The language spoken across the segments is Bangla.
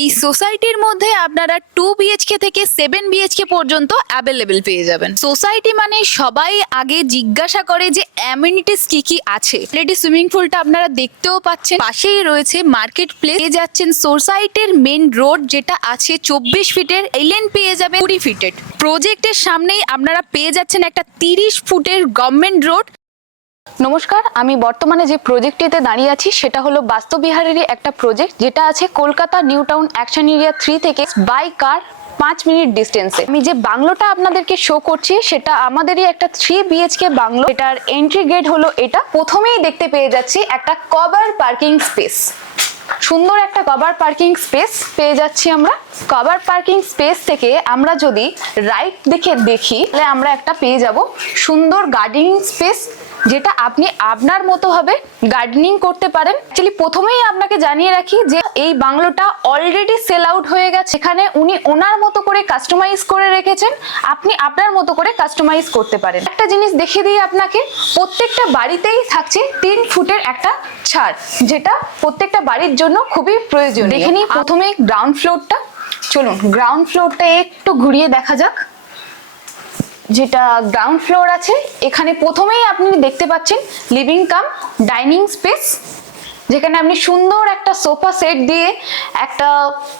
এই সোসাইটির মধ্যে আপনারা 2 বিএইচকে থেকে 7 বিএইচকে পর্যন্ত অ্যাভেলেবেল পেয়ে যাবেন। সোসাইটি মানে সবাই আগে জিজ্ঞাসা করে যে অ্যামিনিটিস কি কি আছে। অলরেডি সুইমিং পুলটা আপনারা দেখতেও পাচ্ছেন, পাশেই রয়েছে মার্কেট প্লেস। পেয়ে যাচ্ছেন সোসাইটির মেন রোড যেটা আছে 24 ফিটের, এলেন পেয়ে যাবেন 20 ফিটের। প্রজেক্টের সামনেই আপনারা পেয়ে যাচ্ছেন একটা 30 ফুটের গভর্নমেন্ট রোড। নমস্কার, আমি বর্তমানে যে প্রজেক্টটিতে দাঁড়িয়ে আছি সেটা হলো বাস্তুবিহারেরই একটা প্রজেক্ট, যেটা আছে Kolkata new town action area 3 থেকে বাই কার 5 মিনিট ডিস্টেন্সে। আমি যে বাংলোটা আপনাদেরকে শো করছি সেটা আমাদেরই একটা 3 বিএইচকে বাংলো। এটার এন্ট্রি গেট হলো এটা। প্রথমেই দেখতে পেয়ে যাচ্ছি একটা কভার পার্কিং স্পেস। সুন্দর একটা কভার পার্কিং স্পেস পেয়ে যাচ্ছি আমরা। কভার পার্কিং স্পেস থেকে আমরা যদি রাইট দিকে দেখি তাহলে আমরা একটা পেয়ে যাব সুন্দর গার্ডেনিং স্পেস, যেটা আপনি আপনার মতো ভাবে গার্ডেনিং করতে পারেন। অ্যাকচুয়ালি প্রথমেই আপনাকে জানিয়ে রাখি যে এই বাংলোটা অলরেডি সেল আউট হয়ে গেছে। এখানে উনি ওনার মতো করে কাস্টমাইজ করে রেখেছেন, আপনি আপনার মতো করে কাস্টমাইজ করতে পারেন। একটা জিনিস দেখিয়ে দিই আপনাকে, প্রত্যেকটা বাড়িতেই থাকছে 3 ফুটের একটা ছাদ, যেটা প্রত্যেকটা বাড়ির জন্য খুবই প্রয়োজন। দেখে নিই প্রথমে গ্রাউন্ড ফ্লোরটা। চলুন গ্রাউন্ড ফ্লোরটা একটু ঘুরিয়ে দেখা যাক। যেটা গ্রাউন্ড ফ্লোর আছে, এখানে প্রথমেই আপনি দেখতে পাচ্ছেন লিভিং কাম ডাইনিং স্পেস, যেখানে আপনি সুন্দর একটা সোফা সেট দিয়ে একটা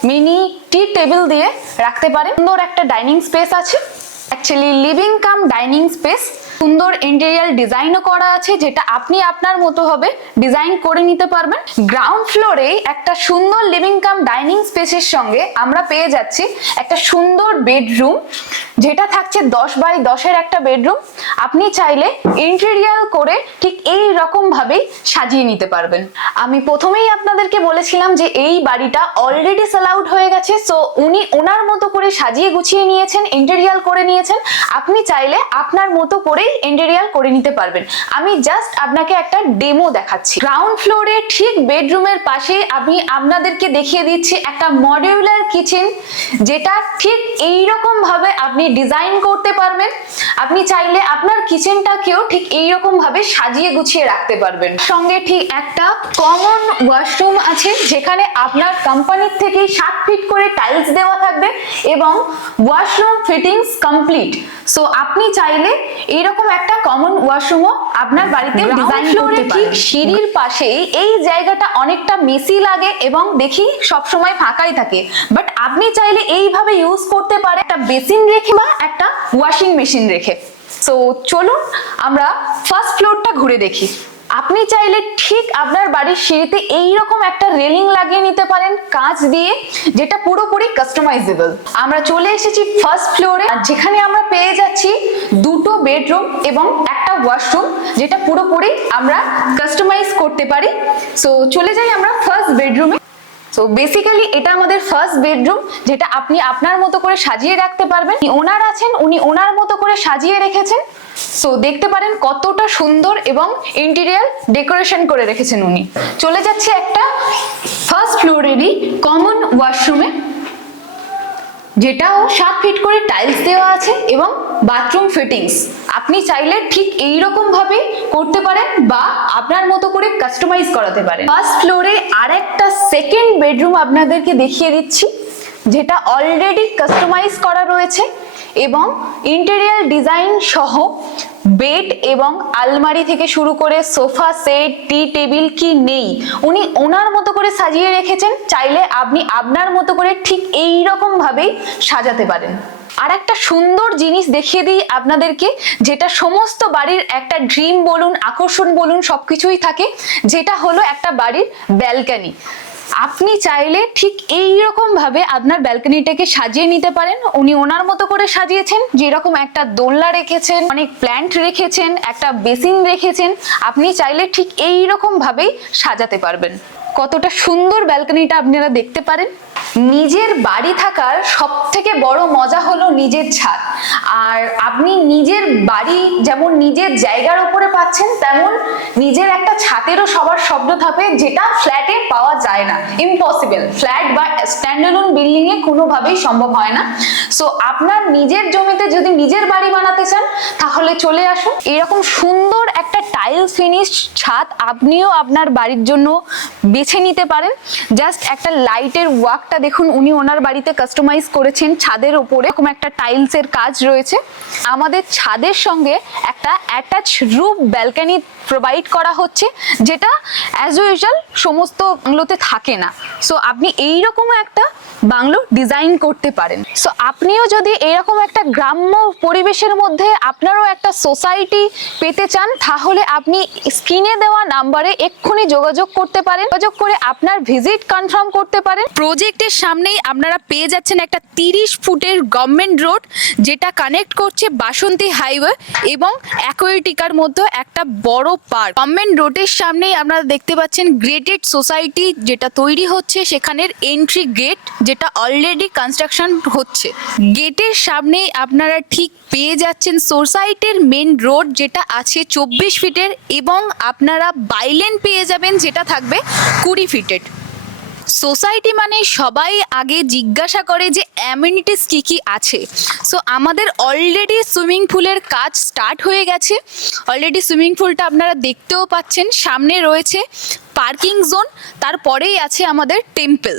মিনি টি টেবিল দিয়ে রাখতে পারেন। সুন্দর একটা ডাইনিং স্পেস আছে। Actually living cum dining space, সুন্দর ইন্টেরিয়ার ডিজাইনও করা আছে, যেটা আপনি আপনার মতো হবে ডিজাইন করে নিতে পারবেন। গ্রাউন্ড ফ্লোরে একটা সুন্দর লিভিং কাম ডাইনিং স্পেসের সঙ্গে আমরা পেয়ে যাচ্ছি একটা সুন্দর বেডরুম, যেটা থাকছে 10 বাই 10-এর একটা বেডরুম। আপনি চাইলে ইন্টেরিয়ার করে ঠিক এই রকম ভাবেই সাজিয়ে নিতে পারবেন। আমি প্রথমেই আপনাদেরকে বলেছিলাম যে এই বাড়িটা অলরেডি সেল আউট হয়ে গেছে, সো উনি ওনার মতো করে সাজিয়ে গুছিয়ে নিয়েছেন, ইন্টেরিয়ার করে নিয়েছেন। আপনি চাইলে আপনার মতো করেই ইন্টেরিয়ার করে নিতে পারবেন। আমি জাস্ট আপনাকে একটা ডেমো দেখাচ্ছি। গ্রাউন্ড ফ্লোরে ঠিক বেডরুমের পাশে আমি আপনাদেরকে দেখিয়ে দিচ্ছি একটা মডিউলার কিচেন, যেটা ঠিক এইরকম ভাবে আপনি ডিজাইন করতে পারবেন। আপনি চাইলে আপনার কিচেনটাকেও ঠিক এইরকম ভাবে সাজিয়ে গুছিয়ে রাখতে পারবেন। সঙ্গে ঠিক একটা কমন ওয়াশরুম আছে, যেখানে আপনার কোম্পানির থেকে 7 ফিট করে টাইলস দেওয়া থাকবে এবং ওয়াশরুম ফিটিংস কমপ্লিট। সো আপনি চাইলে এইরকম একটা কমন ওয়াশরুমও আপনার বাড়িতে ডিজাইন করতে পারেন। ঠিক সিঁড়ির পাশেই এই জায়গাটা অনেকটা মেসি লাগে এবং দেখি সব সময় ফাঁকাই থাকে, বাট আপনি চাইলে এইভাবে ইউজ করতে পারেন একটা বেসিন রেখে বা একটা ওয়াশিং মেশিন রেখে। সো চলুন আমরা ফার্স্ট ফ্লোরটা ঘুরে দেখি। আপনি চাইলে ঠিক আপনার বাড়ির সিঁড়িতে এইরকম একটা রেলিং লাগিয়ে নিতে পারেন কাঁচ দিয়ে, যেটা পুরোপুরি কাস্টমাইজেবল। আমরা চলে এসেছি ফার্স্ট ফ্লোরে, যেখানে আমরা পেয়ে যাচ্ছি 2টো বেডরুম এবং একটা ওয়াশরুম, যেটা পুরোপুরি আমরা কাস্টমাইজ করতে পারি। সো চলে যাই আমরা ফার্স্ট বেডরুমে। সো বেসিক্যালি এটা আমাদের ফার্স্ট বেডরুম, যেটা আপনি আপনার মতো করে সাজিয়ে রাখতে পারবেন। ওনার আছেন, উনি ওনার মতো করে সাজিয়ে রেখেছেন। সো দেখতে পারেন কতটা সুন্দর এবং ইন্টেরিয়ার ডেকোরেশন করে রেখেছেন উনি। চলে যাচ্ছে একটা ফার্স্ট ফ্লোরেরই কমন ওয়াশরুমে, যেটাও 7 ফিট করে টাইলস দেওয়া আছে এবং বাথরুম ফিটিংস আপনি চাইলে ঠিক এইরকম ভাবে করতে পারেন বা আপনার মতো করে কাস্টমাইজ করাতে পারেন। ফার্স্ট ফ্লোরে আরেকটা সেকেন্ড বেডরুম আপনাদেরকে দেখিয়ে দিচ্ছি, যেটা অলরেডি কাস্টমাইজ করা রয়েছে এবং ইন্টেরিয়ার ডিজাইন সহ বেড এবং আলমারি থেকে শুরু করে সোফা সেট, টি টেবিল কি নেই, উনি ওনার মতো করে সাজিয়ে রেখেছেন। চাইলে আপনি আপনার মতো করে ঠিক এই রকম ভাবেই সাজাতে পারেন। আর একটা সুন্দর জিনিস দেখিয়ে দিই আপনাদেরকে, যেটা সমস্ত বাড়ির একটা ড্রিম বলুন, আকর্ষণ বলুন, সবকিছুই থাকে, যেটা হলো একটা বাড়ির ব্যালকনি। আপনি চাইলে ঠিক এইরকম ভাবে আপনার ব্যালকনিটাকে সাজিয়ে নিতে পারেন। উনি ওনার মতো করে সাজিয়েছেন, যেরকম একটা দোলনা রেখেছেন, অনেক প্ল্যান্ট রেখেছেন, একটা বেসিন রেখেছেন। আপনি চাইলে ঠিক এইরকম ভাবেই সাজাতে পারবেন। কতটা সুন্দর ব্যালকনিটা আপনারা দেখতে পারেন। নিজের বাড়ি থাকার সব থেকে বড় মজা হলো নিজের ছাদ। আর আপনি নিজের বাড়ি যেমন নিজের জায়গার উপরে পাচ্ছেন, তেমন নিজের একটা ছাদেরও সবার স্বপ্ন থাকে, যেটা ফ্ল্যাটে পাওয়া যায় না, ইম্পসিবল। ফ্ল্যাট বা স্ট্যান্ডঅ্যালোন বিল্ডিং এ কোনোভাবেই সম্ভব হয় না। সো আপনার নিজের জমিতে যদি নিজের বাড়ি বানাতে চান, তাহলে চলে আসুন। এরকম সুন্দর একটা টাইলস ফিনিশ ছাদ আপনিও আপনার বাড়ির জন্য বেছে নিতে পারেন। জাস্ট একটা লাইটের ওয়ার্কটা দেখুন উনি ওনার বাড়িতে কাস্টমাইজ করেছেন ছাদের উপরে এরকম একটা টাইলসের কাজ রয়েছে। আমাদের ছাদের সঙ্গে একটা অ্যাটাচ রুফ ব্যালকনি প্রোভাইড করা হচ্ছে, যেটা অ্যাজ ইউজুয়াল সমস্ত বাংলোতে থাকে না। সো আপনি এইরকম একটা বাংলো ডিজাইন করতে পারেন। সো আপনিও যদি এরকম একটা গ্রাম্য পরিবেশের মধ্যে আপনারও একটা সোসাইটি পেতে চান, তাহলে আপনি স্ক্রিনে দেওয়া নাম্বারে এক্ষুনি যোগাযোগ করতে পারেন। যোগাযোগ করে আপনার ভিজিট কনফার্ম করতে পারেন। প্রজেক্টের সামনেই আপনারা পেয়ে যাচ্ছেন একটা 30 ফুটের গভর্নমেন্ট রোড, যেটা কানেক্ট করছে বাসন্তী হাইওয়ে এবং অ্যাকোয়েটিকার মধ্যে একটা বড় পার্ক। গভর্নমেন্ট রোডের সামনেই আপনারা দেখতে পাচ্ছেন গ্রেটেড সোসাইটি যেটা তৈরি হচ্ছে, সেখানের এন্ট্রি গেট যেটা অলরেডি কনস্ট্রাকশন হচ্ছে। গেটের সামনেই আপনারা ঠিক পেয়ে যাচ্ছেন সোসাইটির মেন রোড, যেটা আছে 24 ফিটের, এবং আপনারা বাইলেন পেয়ে যাবেন যেটা থাকবে 20 ফিটের। সোসাইটি মানে সবাই আগে জিজ্ঞাসা করে যে অ্যামিনিটিস কী কী আছে। সো আমাদের অলরেডি সুইমিং পুলের কাজ স্টার্ট হয়ে গেছে। অলরেডি সুইমিং পুলটা আপনারা দেখতেও পাচ্ছেন। সামনে রয়েছে পার্কিং জোন, তারপরেই আছে আমাদের টেম্পল।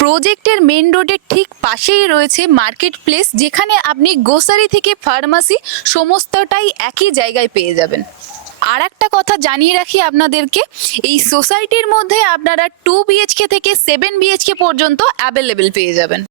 প্রজেক্টের মেন রোডের ঠিক পাশেই রয়েছে মার্কেট প্লেস, যেখানে আপনি গ্রোসারি থেকে ফার্মাসি সমস্তটাই একই জায়গায় পেয়ে যাবেন। আর একটা কথা জানিয়ে রাখি আপনাদেরকে, এই সোসাইটির মধ্যে আপনারা 2 BHK থেকে 7 BHK পর্যন্ত অ্যাভেলেবেল পেয়ে যাবেন।